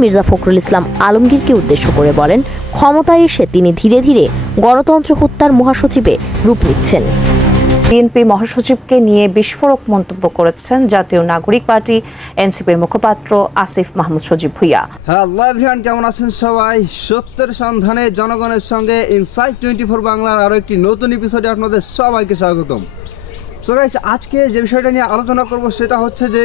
মির্জা ফখরুল ইসলাম আলমগীরকে উদ্দেশ্য করে বলেন, ক্ষমতায় এসে তিনি ধীরে ধীরে গণতন্ত্র হত্যার মহাসচিবে রূপ নিচ্ছেন। বিএনপি মহাসচিবকে নিয়ে বিস্ফোরক মন্তব্য করেছেন জাতীয় নাগরিক পার্টি এনসিপির মুখপাত্র আসিফ মাহমুদ সজীব ভুঁইয়া। হ্যালো এভরিওয়ান, কেমন আছেন সবাই? সত্যের সন্ধানে জনগণের সঙ্গে ইনসাইট 24 বাংলার আরও একটি নতুন এপিসোডে আপনাদের সবাইকে স্বাগতম। সো গাইস, আজকে যে বিষয়টা নিয়ে আলোচনা করব সেটা হচ্ছে যে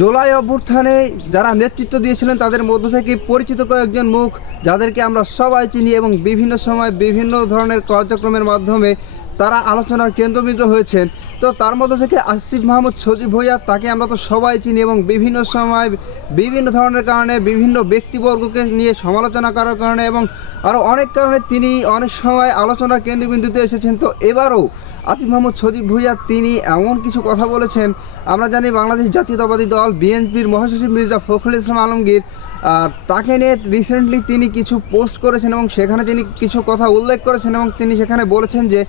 জুলাই অভ্যুত্থানে যারা নেতৃত্ব দিয়েছিলেন তাদের মধ্য থেকে পরিচিত কয়েকজন মুখ, যাদেরকে আমরা সবাই চিনি এবং বিভিন্ন সময় বিভিন্ন ধরনের কার্যক্রমের মাধ্যমে তারা আলোচনার কেন্দ্রবিন্দু হয়েছেন। তো তার মধ্যে থেকে আসিফ মাহমুদ সজীব ভুঁইয়া, তাকে আমরা তো সবাই চিনি এবং বিভিন্ন সময় বিভিন্ন ধরনের কারণে বিভিন্ন ব্যক্তিবর্গকে নিয়ে সমালোচনা করার কারণে এবং আরও অনেক কারণে তিনি অনেক সময় আলোচনার কেন্দ্রবিন্দুতে এসেছেন। তো এবারও আসিফ মাহমুদ সজীব ভুঁইয়া তিনি এমন কিছু কথা বলেছেন। আমরা জানি বাংলাদেশ জাতীয়তাবাদী দল বিএনপির মহাসচিব মির্জা ফখরুল ইসলাম আলমগীর, তাকে নিয়ে রিসেন্টলি তিনি কিছু পোস্ট করেছেন এবং সেখানে তিনি কিছু কথা উল্লেখ করেছেন এবং তিনি সেখানে বলেছেন যে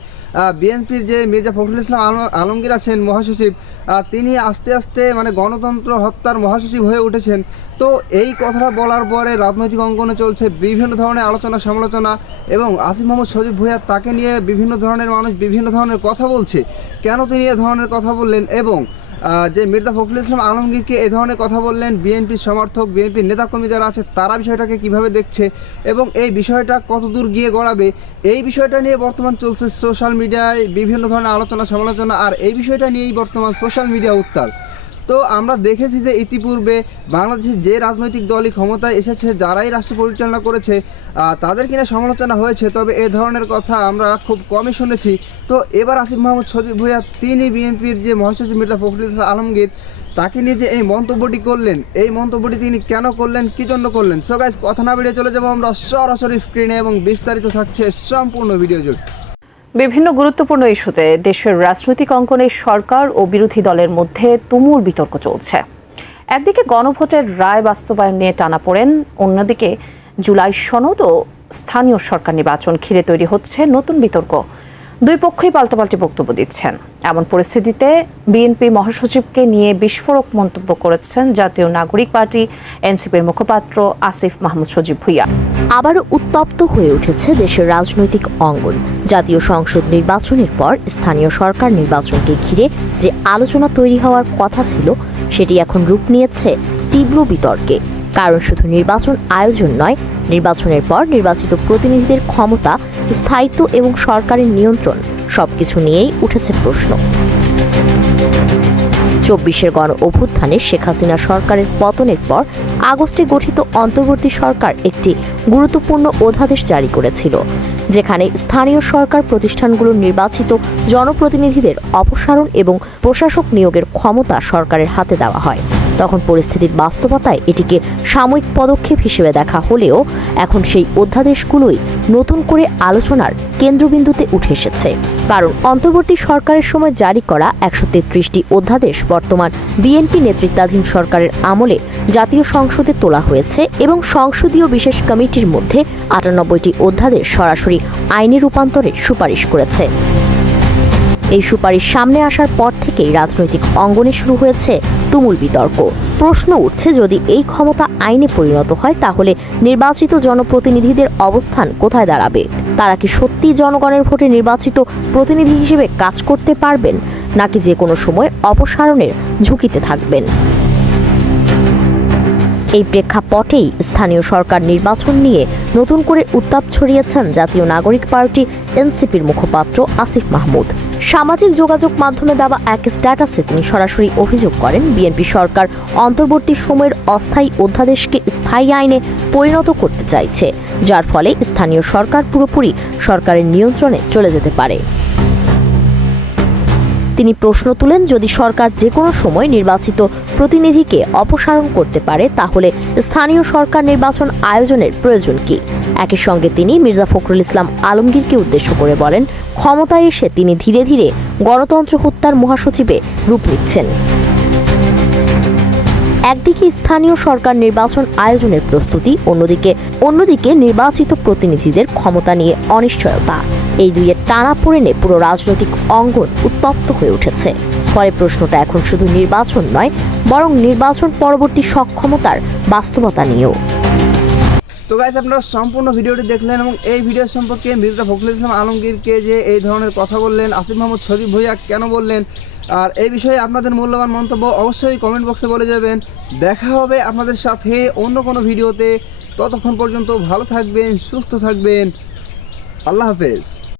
বিএনপির যে মির্জা ফখরুল ইসলাম আলমগীর আছেন মহাসচিব, তিনি আস্তে আস্তে গণতন্ত্র হত্যার মহাসচিব হয়ে উঠেছেন। তো এই কথাটা বলার পরে রাজনৈতিক অঙ্গনে চলছে বিভিন্ন ধরনের আলোচনা সমালোচনা এবং আসিফ মাহমুদ সজীব ভুঁইয়া তাকে নিয়ে বিভিন্ন ধরনের মানুষ বিভিন্ন ধরনের কথা বলছে। কেন তিনি এ ধরনের কথা বললেন এবং যে মির্জা ফখরুল ইসলাম আলমগীরকে এ ধরনের কথা বললেন, বিএনপির সমর্থক বিএনপির নেতাকর্মী যারা আছে তারা বিষয়টাকে কিভাবে দেখছে এবং এই বিষয়টা কত দূর গিয়ে গড়াবে, এই বিষয়টা নিয়ে বর্তমান চলছে সোশ্যাল মিডিয়ায় বিভিন্ন ধরনের আলোচনা সমালোচনা। আর এই বিষয়টা নিয়েই বর্তমান সোশ্যাল মিডিয়া উত্তাল। তো আমরা দেখেছি যে ইতিপূর্বে বাংলাদেশের যে রাজনৈতিক দলই ক্ষমতায় এসেছে, যারাই রাষ্ট্র পরিচালনা করেছে, তাদের কিনা সমালোচনা হয়েছে, তবে এ ধরনের কথা আমরা খুব কমই শুনেছি। তো এবার আসিফ মাহমুদ সজীব ভুঁইয়া তিনি বিএনপির যে মহাসচিব মির্জা ফখরুল ইসলাম আলমগীর, তাকে নিয়ে যে এই মন্তব্যটি করলেন, এই মন্তব্যটি তিনি কেন করলেন, কী জন্য করলেন? সো গাইস, কথা না বেরিয়ে চলে যাবো আমরা সরাসরি স্ক্রিনে এবং বিস্তারিত থাকছে সম্পূর্ণ ভিডিও জুড়ে। বিভিন্ন গুরুত্বপূর্ণ ইস্যুতে দেশের রাজনৈতিক অঙ্গনে সরকার ও বিরোধী দলের মধ্যে তুমুল বিতর্ক চলছে। একদিকে গণভোটের রায় বাস্তবায়ন নিয়ে টানাপোড়েন, অন্যদিকে জুলাই সনদ ও স্থানীয় সরকার নির্বাচন ঘিরে তৈরি হচ্ছে নতুন বিতর্ক। দুই পক্ষই পাল্টাপাল্টি বক্তব্য দিচ্ছেন। এমন পরিস্থিতিতে বিএনপি মহাসচিবকে নিয়ে বিস্ফোরক মন্তব্য করেছেন জাতীয় নাগরিক পার্টি এনসিপির মুখপাত্র আসিফ মাহমুদ সজীব ভুঁইয়া। আবারও উত্তপ্ত হয়ে উঠেছে দেশের রাজনৈতিক অঙ্গন। জাতীয় সংসদ নির্বাচনের পর স্থানীয় সরকার নির্বাচনকে ঘিরে যে আলোচনা তৈরি হওয়ার কথা ছিল, সেটি এখন রূপ নিয়েছে তীব্র বিতর্কে। কারণ শুধু নির্বাচন আয়োজন নয়, নির্বাচনের পর নির্বাচিত প্রতিনিধিদের ক্ষমতা, স্থায়িত্ব এবং সরকারের নিয়ন্ত্রণ সবকিছু নিয়েই উঠেছে প্রশ্ন। 24-এর গণ অভ্যুত্থানে শেখ হাসিনা সরকারের পতনের পর আগস্টে গঠিত অন্তর্বর্তী সরকার একটি গুরুত্বপূর্ণ অধ্যাদেশ জারি করেছিল, যেখানে স্থানীয় সরকার প্রতিষ্ঠানগুলোর নির্বাচিত জনপ্রতিনিধিদের অপসারণ এবং প্রশাসক নিয়োগের ক্ষমতা সরকারের হাতে দেওয়া হয়। তখন পরিস্থিতির বাস্তবতায় এটিকে সাময়িক পদক্ষেপ হিসেবে দেখা হলেও এখন সেই অধ্যাদেশগুলোই নতুন করে আলোচনার কেন্দ্রবিন্দুতে উঠে এসেছে। কারণ অন্তর্বর্তী সরকারের সময় জারি করা 133টি অধ্যাদেশ বর্তমান বিএনপি নেতৃত্বাধীন সরকারের আমলে জাতীয় সংসদে তোলা হয়েছে এবং সংসদীয় বিশেষ কমিটির মধ্যে 98টি অধ্যাদেশ সরাসরি আইনে রূপান্তরের সুপারিশ করেছে। এই সুপারিশ সামনে আসার পর থেকেই রাজনৈতিক অঙ্গনে শুরু হয়েছে তুমুল বিতর্ক। প্রশ্ন উঠছে, যদি এই ক্ষমতা আইনে পরিণত হয় তাহলে নির্বাচিত জনপ্রতিনিধিদের অবস্থান কোথায় দাঁড়াবে? তারা কি সত্যি জনগণের ভোটে নির্বাচিত প্রতিনিধি হিসেবে কাজ করতে পারবেন, নাকি যে কোনো সময় অপসারণের ঝুঁকিতে থাকবেন? এই প্রেক্ষাপটেই স্থানীয় সরকার নির্বাচন নিয়ে নতুন করে উত্তাপ ছড়িয়েছেন জাতীয় নাগরিক পার্টি এনসিপির মুখপাত্র আসিফ মাহমুদ। সামাজিক যোগাযোগ মাধ্যমে দেওয়া এক স্ট্যাটাসে তিনি সরাসরি অভিযোগ করেন, বিএনপি সরকার অন্তর্বর্তী সময়ের অস্থায়ী অধ্যাদেশকে স্থায়ী আইনে পরিণত করতে চাইছে, যার ফলে স্থানীয় সরকার পুরোপুরি সরকারের নিয়ন্ত্রণে চলে যেতে পারে। তিনি প্রশ্ন তুলেন, যদি সরকার যে কোনো সময় নির্বাচিত প্রতিনিধিকে অপসারণ করতে পারে তাহলে স্থানীয় সরকার নির্বাচন আয়োজনের প্রয়োজন কি? একই সঙ্গে তিনি মির্জা ফখরুল ইসলাম আলমগীরকে উদ্দেশ্য করে বলেন, ক্ষমতায় এসে তিনি ধীরে ধীরে গণতন্ত্র হত্যার মহাসচিবে রূপ নিচ্ছেন। একদিকে স্থানীয় সরকার নির্বাচন আয়োজনের প্রস্তুতি, অন্যদিকে নির্বাচিত প্রতিনিধিদের ক্ষমতা নিয়ে অনিশ্চয়তা। এই দুইয়ের টানাপোড়েনে পুরো রাজনৈতিক অঙ্গন উত্তপ্ত হয়ে উঠেছে। ফলে প্রশ্নটা এখন শুধু নির্বাচন নয়, বরং নির্বাচন পরবর্তী সক্ষমতার বাস্তবতা নিয়েও। তো গাইস, আপনারা সম্পূর্ণ ভিডিওটি দেখলেন এবং এই ভিডিও সম্পর্কে মির্জা ফখরুল ইসলাম আলমগীরকে যে এই ধরনের কথা বললেন, আসিফ মাহমুদ শরীফ ভূঁইয়া কেন বললেন, আর এই বিষয়ে আপনাদের মূল্যবান মন্তব্য অবশ্যই কমেন্ট বক্সে বলে যাবেন। দেখা হবে আপনাদের সাথে অন্য কোনো ভিডিওতে। ততক্ষণ পর্যন্ত ভালো থাকবেন, সুস্থ থাকবেন। আল্লাহ হাফেজ।